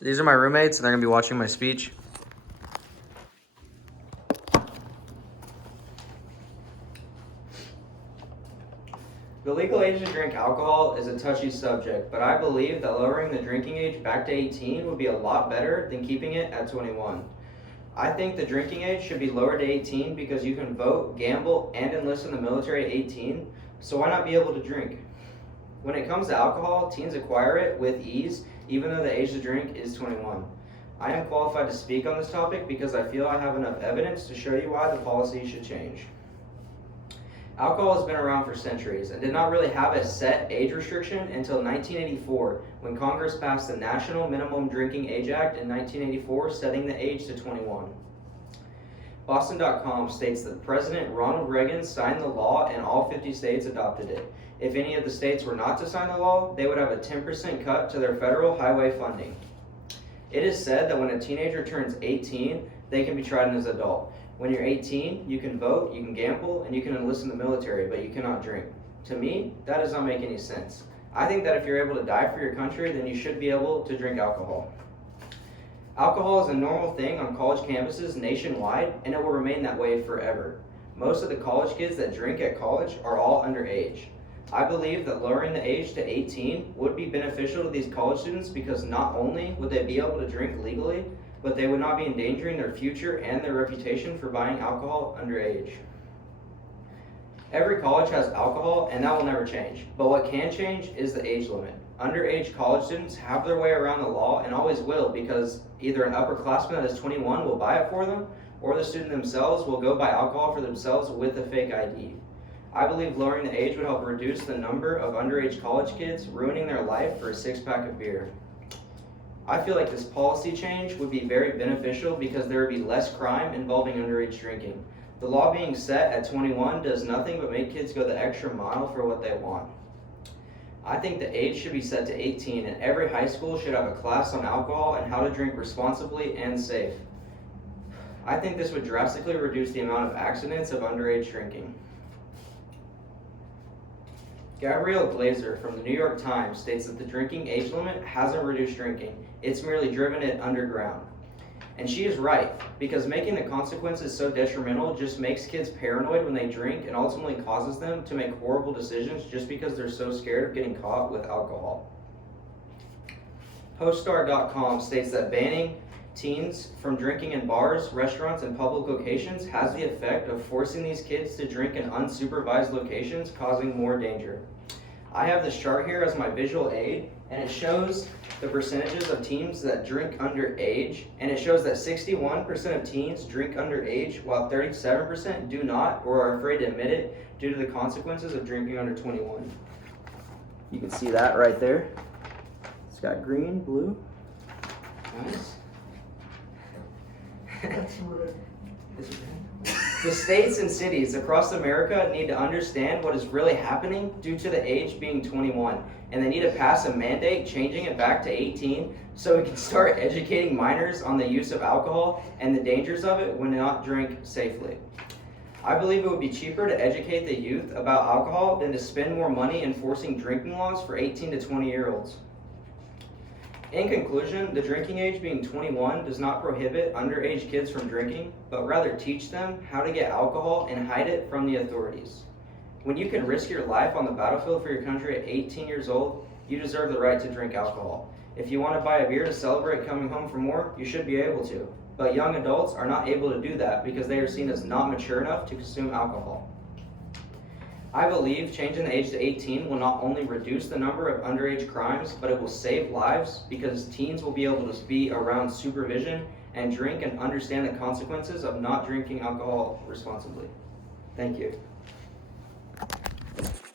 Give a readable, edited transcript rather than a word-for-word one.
These are my roommates, and they're going to be watching my speech. The legal age to drink alcohol is a touchy subject, but I believe that lowering the drinking age back to 18 would be a lot better than keeping it at 21. I think the drinking age should be lowered to 18 because you can vote, gamble, and enlist in the military at 18, so why not be able to drink? When it comes to alcohol, teens acquire it with ease, even though the age to drink is 21. I am qualified to speak on this topic because I feel I have enough evidence to show you why the policy should change. Alcohol has been around for centuries and did not really have a set age restriction until 1984, when Congress passed the National Minimum Drinking Age Act in 1984, setting the age to 21. Boston.com states that President Ronald Reagan signed the law and all 50 states adopted it. If any of the states were not to sign the law, they would have a 10% cut to their federal highway funding. It is said that when a teenager turns 18, they can be tried as an adult. When you're 18, you can vote, you can gamble, and you can enlist in the military, but you cannot drink. To me, that does not make any sense. I think that if you're able to die for your country, then you should be able to drink alcohol. Alcohol is a normal thing on college campuses nationwide, and it will remain that way forever. Most of the college kids that drink at college are all underage. I believe that lowering the age to 18 would be beneficial to these college students because not only would they be able to drink legally, but they would not be endangering their future and their reputation for buying alcohol underage. Every college has alcohol, and that will never change. But what can change is the age limit. Underage college students have their way around the law and always will, because either an upperclassman that is 21 will buy it for them, or the student themselves will go buy alcohol for themselves with a fake ID. I believe lowering the age would help reduce the number of underage college kids ruining their life for a six-pack of beer. I feel like this policy change would be very beneficial because there would be less crime involving underage drinking. The law being set at 21 does nothing but make kids go the extra mile for what they want. I think the age should be set to 18, and every high school should have a class on alcohol and how to drink responsibly and safe. I think this would drastically reduce the amount of accidents of underage drinking. Gabrielle Glazer from the New York Times states that the drinking age limit hasn't reduced drinking, it's merely driven it underground. And she is right, because making the consequences so detrimental just makes kids paranoid when they drink and ultimately causes them to make horrible decisions just because they're so scared of getting caught with alcohol. Poststar.com states that banning teens from drinking in bars, restaurants, and public locations has the effect of forcing these kids to drink in unsupervised locations, causing more danger. I have this chart here as my visual aid, and it shows the percentages of teens that drink underage, and it shows that 61% of teens drink underage, while 37% do not or are afraid to admit it due to the consequences of drinking under 21. You can see that right there. It's got green, blue. Nice. That's red. The states and cities across America need to understand what is really happening due to the age being 21, and they need to pass a mandate changing it back to 18 so we can start educating minors on the use of alcohol and the dangers of it when not drink safely. I believe it would be cheaper to educate the youth about alcohol than to spend more money enforcing drinking laws for 18 to 20-year-olds. In conclusion, the drinking age being 21 does not prohibit underage kids from drinking, but rather teach them how to get alcohol and hide it from the authorities. When you can risk your life on the battlefield for your country at 18 years old, you deserve the right to drink alcohol. If you want to buy a beer to celebrate coming home from war, you should be able to. But young adults are not able to do that because they are seen as not mature enough to consume alcohol. I believe changing the age to 18 will not only reduce the number of underage crimes, but it will save lives because teens will be able to be around supervision and drink and understand the consequences of not drinking alcohol responsibly. Thank you.